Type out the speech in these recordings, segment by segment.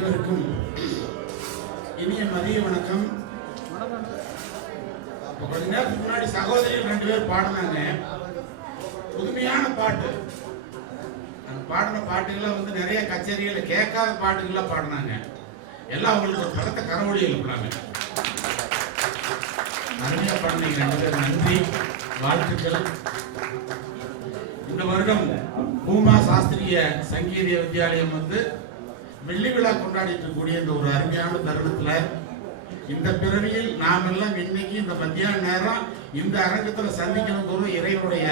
அனைவருக்கும் இனிய மதிய வணக்கம். கொஞ்ச நேரத்துக்கு முன்னாடி சகோதரிகள் 2 பேர் பாடினாங்க. புதுமையான பாட்டு. அந்த பாடின பாட்டுகளை நிறைய கச்சேரிகளை கேட்காத பாட்டுகளை பாடினாங்க. எல்லாம் அவங்களுக்கு ஒரு படத்தை கரவொலி எழுப்புறாங்க. நிறைய பாடினீங்க 2 பேர். நன்றி, வாழ்த்துக்கள். இந்த வருடம் பூமா சாஸ்திரிய சங்கீத வித்யாலயம் வெள்ளி விழா கொண்டாடிட்டு இருக்கக்கூடிய இந்த ஒரு அருமையான தருணத்துல இந்த பிறவியில் நாம் எல்லாம் இன்னைக்கு இந்த மத்தியான நேரம் இந்த அரங்கத்தில் சந்திக்கணும் இறைவனுடைய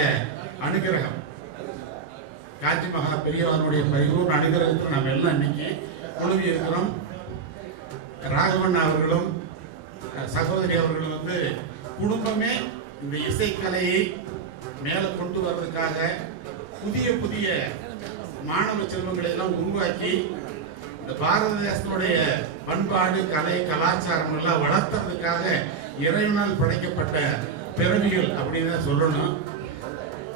அனுகிரகம். காஞ்சி மகா பெரியவனுடைய பரிபூர்ண அனுகிரகத்தில் நாம் எல்லாம் இன்னைக்கு குழுவி இருக்கிறோம். ராகவன் அவர்களும் சகோதரி அவர்களும் குடும்பமே இந்த இசைக்கலையை மேல கொண்டு வர்றதுக்காக புதிய புதிய மாணவ செல்வங்களை எல்லாம் உருவாக்கி இந்த பாரத தேசத்துடைய பண்பாடு, கலை, கலாச்சாரம் எல்லாம் வளர்த்துறதுக்காக இறைவனால் படைக்கப்பட்ட பிறவிகள் அப்படின்னு சொல்லணும்.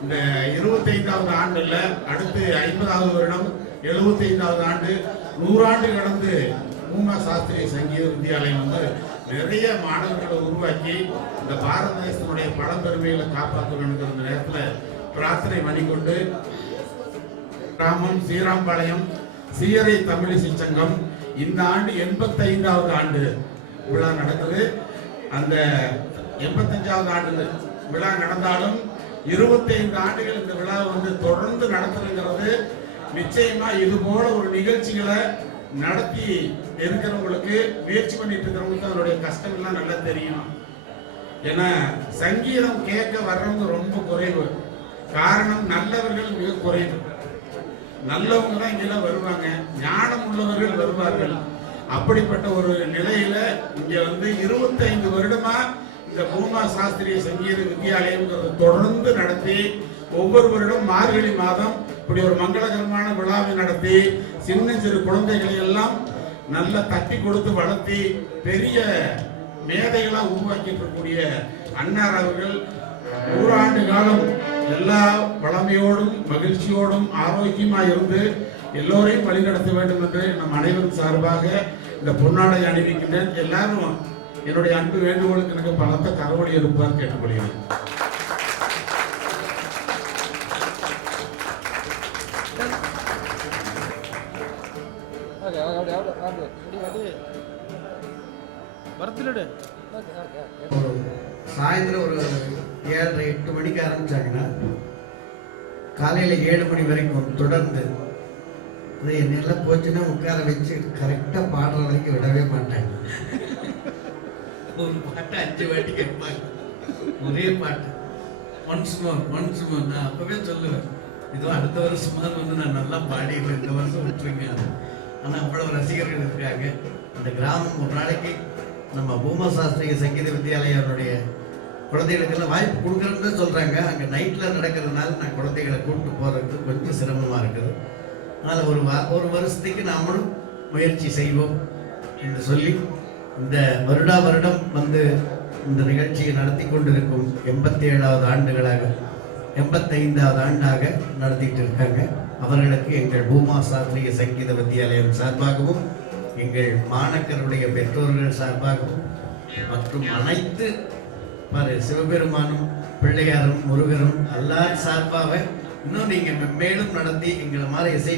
இந்த 25வது ஆண்டுல அடுத்து 50வது வருடம், 75வது ஆண்டு, 100 ஆண்டு கடந்து பூமா சாஸ்திரிய சங்கீத வித்யாலயம் நிறைய மாணவர்களை உருவாக்கி இந்த பாரத தேசத்தினுடைய பழம்பெருமைகளை காப்பாற்ற வேண்டும். இந்த நேரத்தில் பிரார்த்தனை பண்ணிக்கொண்டு ராமம் ஸ்ரீராம்பாளையம் சீரை தமிழிசை சங்கம் இந்த ஆண்டு 85வது ஆண்டு விழா நடக்குது. அந்த 85வது ஆண்டு விழா நடந்தாலும் 25 ஆண்டுகள் இந்த விழா தொடர்ந்து நடத்துறது நிச்சயமா இது போல ஒரு நிகழ்ச்சிகளை நடத்தி இருக்கிறவங்களுக்கு, முயற்சி பண்ணிட்டு இருக்கிறவங்களுக்கு அதனுடைய கஷ்டம் எல்லாம் நல்லா தெரியும். ஏன்னா சங்கீதம் கேட்க வர்றவங்க ரொம்ப குறைவு. காரணம், நல்லவர்கள் மிக குறைவு. நல்லவங்க தான் இங்கெல்லாம் வருவாங்க, ஞானம் உள்ளவர்கள் வருவார்கள். அப்படிப்பட்ட ஒரு நிலையில இங்க 25 வருடமா இந்த பூமா சாஸ்திரிய சங்கீத வித்யாலயம் தொடர்ந்து நடத்தி ஒவ்வொரு வருடம் மார்கழி மாதம் இப்படி ஒரு மங்களகரமான விழாவை நடத்தி சின்ன சிறு குழந்தைகளை எல்லாம் நல்லா தட்டி கொடுத்து வளர்த்தி பெரிய மேதைகளா உருவாக்கிட்டு இருக்கக்கூடிய அன்னார் அவர்கள் 100 ஆண்டு காலம் எல்லா வளமையோடும் மகிழ்ச்சியோடும் ஆரோக்கியமா இருந்து எல்லோரையும் வழிநடத்த வேண்டும் என்று நம் அனைவரும் சார்பாக இந்த பொன்னாடை அணிவிக்கின்றேன். எல்லாரும் என்னுடைய அன்பு வேண்டுகோளுக்கு எனக்கு பலத்த கரவொலி இருப்பார் கேட்டுக்கொள்கிறேன். சாயந்தரம் ஒரு 7:30-8 மணிக்கு ஆரம்பிச்சாங்கன்னா காலையில 7 மணி வரைக்கும் தொடர்ந்து என்னெல்லாம் போச்சுன்னா உட்கார வச்சு கரெக்டா பாடுற வரைக்கும் விடவே மாட்டாங்க. ஒரு பாட்டு 5 வாட்டி கேட்பாங்க, ஒரே பாட்டு. ஒன்ஸ் மோர் நான் அப்பவே சொல்லுவேன், இதோ அடுத்த வருஷமா நான் நல்லா பாடிடுவேன், இந்த வருஷம் விட்டுருங்க. ஆனா அவ்வளவு ரசிகர்கள் இருக்காங்க. இந்த கிராமம் ஒரு நாளைக்கு நம்ம பூமா சாஸ்திரிய சங்கீத வித்யாலயனுடைய குழந்தைகளுக்கெல்லாம் வாய்ப்பு கொடுக்குறேன்னு சொல்றாங்க. அங்கே நைட்டில் நடக்கிறதுனால நான் குழந்தைகளை கூப்பிட்டு போகிறதுக்கு கொஞ்சம் சிரமமாக இருக்குது. அதனால் ஒரு வருஷத்துக்கு நாமளும் முயற்சி செய்வோம் என்று சொல்லி இந்த வருடம் இந்த நிகழ்ச்சியை நடத்தி கொண்டிருக்கும் 87வது ஆண்டுகளாக 85வது ஆண்டாக நடத்திட்டு இருக்காங்க. அவர்களுக்கு எங்கள் பூமா சாஸ்திரிய சங்கீத வித்யாலயம் சார்பாகவும் எங்கள் மாணக்கருடைய பெற்றோர்கள் சார்பாகவும் மற்றும் அனைத்து சிவபெருமானும் பிள்ளையாரும் முருகரும் எல்லாரும் சார்பாக இன்னும் நீங்கள் மேலும் நடத்தி எங்களை மாதிரி இசை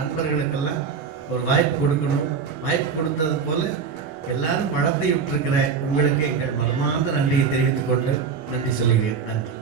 அன்பர்களுக்கெல்லாம் ஒரு வாய்ப்பு கொடுக்கணும். வாய்ப்பு கொடுத்தது போல எல்லாரும் வளர்த்தி விட்டுருக்கிற உங்களுக்கு எங்கள் மனமார்ந்த நன்றியை தெரிவித்துக் கொண்டு நன்றி சொல்கிறேன். நன்றி.